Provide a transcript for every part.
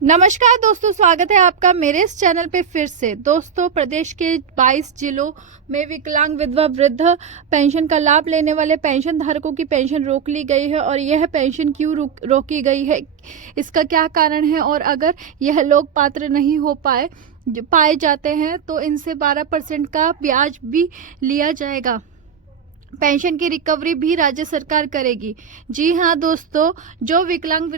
नमस्कार दोस्तों, स्वागत है आपका मेरे इस चैनल पे फिर से। दोस्तों, प्रदेश के 22 जिलों में विकलांग विधवा वृद्ध पेंशन का लाभ लेने वाले पेंशन धारकों की पेंशन रोक ली गई है। और यह पेंशन क्यों रोकी गई है, इसका क्या कारण है, और अगर यह लोग पात्र नहीं हो पाए जाते हैं तो इनसे 12% का ब्याज भी लिया जाएगा। पेंशन की रिकवरी भी राज्य सरकार करेगी। जी हाँ दोस्तों, जो विकलांग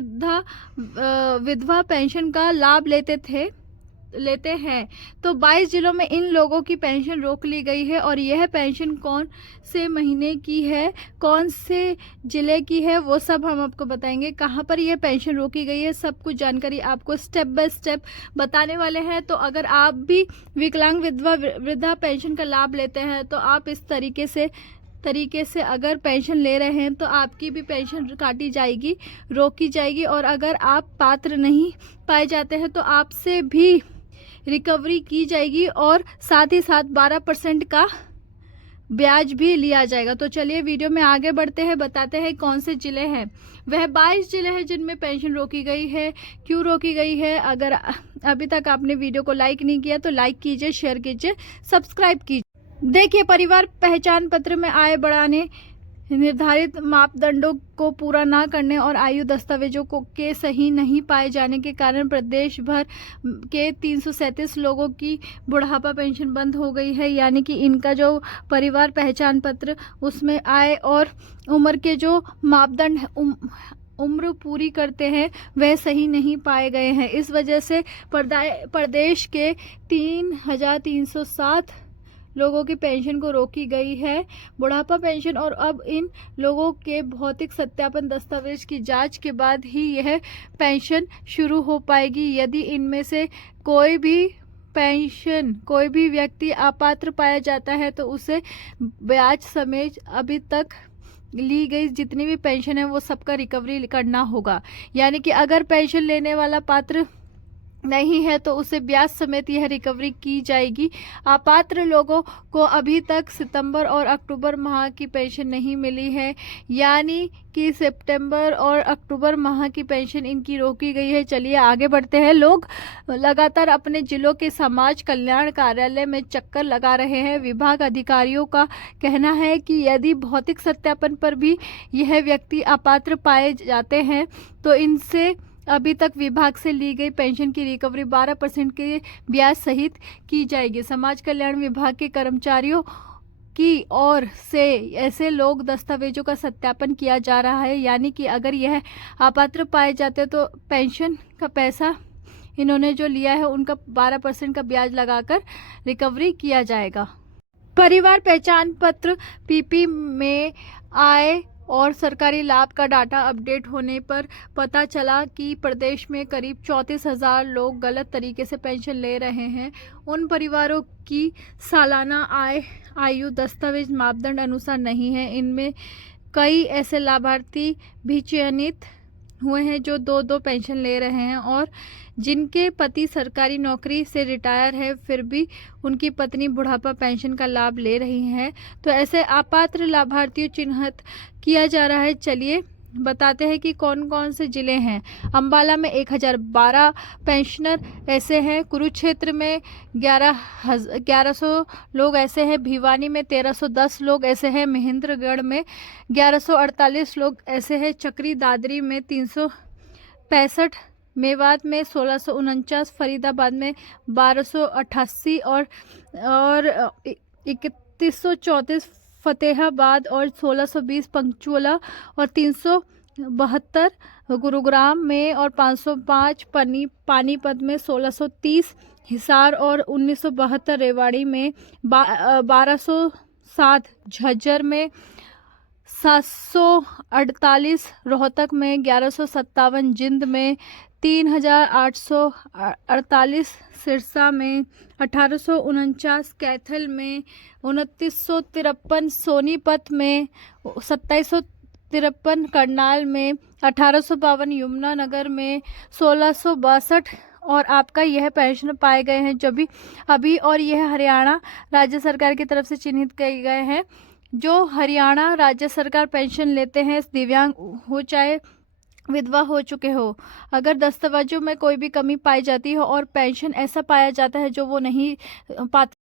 विधवा पेंशन का लाभ लेते हैं तो 22 जिलों में इन लोगों की पेंशन रोक ली गई है। और यह पेंशन कौन से महीने की है, कौन से जिले की है, वो सब हम आपको बताएंगे। कहाँ पर यह पेंशन रोकी गई है, सब कुछ जानकारी आपको स्टेप बाय स्टेप बताने वाले हैं। तो अगर आप भी विकलांग वृद्धा पेंशन का लाभ लेते हैं तो आप इस तरीके से अगर पेंशन ले रहे हैं तो आपकी भी पेंशन काटी जाएगी, रोकी जाएगी। और अगर आप पात्र नहीं पाए जाते हैं तो आपसे भी रिकवरी की जाएगी और साथ ही साथ 12% का ब्याज भी लिया जाएगा। तो चलिए वीडियो में आगे बढ़ते हैं, बताते हैं कौन से जिले हैं। वह 22 जिले हैं जिनमें पेंशन रोकी गई है। क्यों रोकी गई है? अगर अभी तक आपने वीडियो को लाइक नहीं किया तो लाइक कीजिए, शेयर कीजिए, सब्सक्राइब कीजिए। देखिए, परिवार पहचान पत्र में आय बढ़ाने, निर्धारित मापदंडों को पूरा न करने और आयु दस्तावेजों के सही नहीं पाए जाने के कारण प्रदेश भर के 337 लोगों की बुढ़ापा पेंशन बंद हो गई है। यानी कि इनका जो परिवार पहचान पत्र, उसमें आय और उम्र के जो मापदंड उम्र पूरी करते हैं वह सही नहीं पाए गए हैं। इस वजह से प्रदेश के 3,307 लोगों की पेंशन को रोकी गई है, बुढ़ापा पेंशन। और अब इन लोगों के भौतिक सत्यापन दस्तावेज की जांच के बाद ही यह पेंशन शुरू हो पाएगी। यदि इनमें से कोई भी व्यक्ति अपात्र पाया जाता है तो उसे ब्याज समेत अभी तक ली गई जितनी भी पेंशन है वो सबका रिकवरी करना होगा। यानी कि अगर पेंशन लेने वाला पात्र नहीं है तो उसे ब्याज समेत यह रिकवरी की जाएगी। अपात्र लोगों को अभी तक सितंबर और अक्टूबर माह की पेंशन नहीं मिली है, यानी कि सितंबर और अक्टूबर माह की पेंशन इनकी रोकी गई है। चलिए आगे बढ़ते हैं। लोग लगातार अपने जिलों के समाज कल्याण कार्यालय में चक्कर लगा रहे हैं। विभाग अधिकारियों का कहना है कि यदि भौतिक सत्यापन पर भी यह व्यक्ति अपात्र पाए जाते हैं तो इनसे अभी तक विभाग से ली गई पेंशन की रिकवरी 12% के ब्याज सहित की जाएगी। समाज कल्याण विभाग के कर्मचारियों की ओर से ऐसे लोग दस्तावेजों का सत्यापन किया जा रहा है। यानी कि अगर यह अपात्र पाए जाते तो पेंशन का पैसा इन्होंने जो लिया है उनका 12% का ब्याज लगाकर रिकवरी किया जाएगा। परिवार पहचान पत्र पीपी में आए और सरकारी लाभ का डाटा अपडेट होने पर पता चला कि प्रदेश में करीब 34,000 लोग गलत तरीके से पेंशन ले रहे हैं। उन परिवारों की सालाना आयु दस्तावेज मापदंड अनुसार नहीं है। इनमें कई ऐसे लाभार्थी भी चयनित हुए हैं जो 2-2 पेंशन ले रहे हैं और जिनके पति सरकारी नौकरी से रिटायर है, फिर भी उनकी पत्नी बुढ़ापा पेंशन का लाभ ले रही हैं। तो ऐसे अपात्र लाभार्थियों चिन्हित किया जा रहा है। चलिए बताते हैं कि कौन कौन से जिले हैं। अंबाला में 1012 पेंशनर ऐसे हैं, कुरुक्षेत्र में 1100 लोग ऐसे हैं, भिवानी में 1310 लोग ऐसे हैं, महेंद्रगढ़ में 1148 लोग ऐसे हैं, चक्री दादरी में 365, मेवात में 1649, फरीदाबाद में 1288 और 3134 फतेहाबाद और 1620 पंचकुला और 372 गुरुग्राम में और 505 पानीपत में 1630 हिसार और 1972 रेवाड़ी में 1207 झज्जर में 748 रोहतक में 1157 जिंद में 3,848 सिरसा में 1849 कैथल में 2953 सोनीपत में 2753 करनाल में 1852 यमुनानगर में 1662 और आपका यह पेंशन पाए गए हैं जो भी अभी। और यह हरियाणा राज्य सरकार की तरफ से चिन्हित किए गए हैं। जो हरियाणा राज्य सरकार पेंशन लेते हैं, दिव्यांग हो चाहे विधवा हो चुके हो, अगर दस्तावेजों में कोई भी कमी पाई जाती हो और पेंशन ऐसा पाया जाता है जो वो नहीं पाते,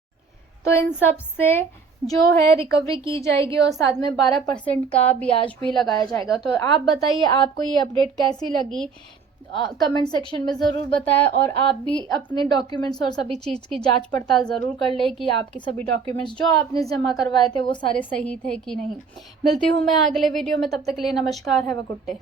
तो इन सब से जो है रिकवरी की जाएगी और साथ में 12% का ब्याज भी लगाया जाएगा। तो आप बताइए आपको ये अपडेट कैसी लगी, कमेंट सेक्शन में ज़रूर बताएं। और आप भी अपने डॉक्यूमेंट्स और सभी चीज़ की जांच पड़ताल ज़रूर कर लें कि आपके सभी डॉक्यूमेंट्स जो आपने जमा करवाए थे वो सारे सही थे कि नहीं। मिलती हूँ मैं अगले वीडियो में, तब तक के लिए नमस्कार, हैव अ गुड डे।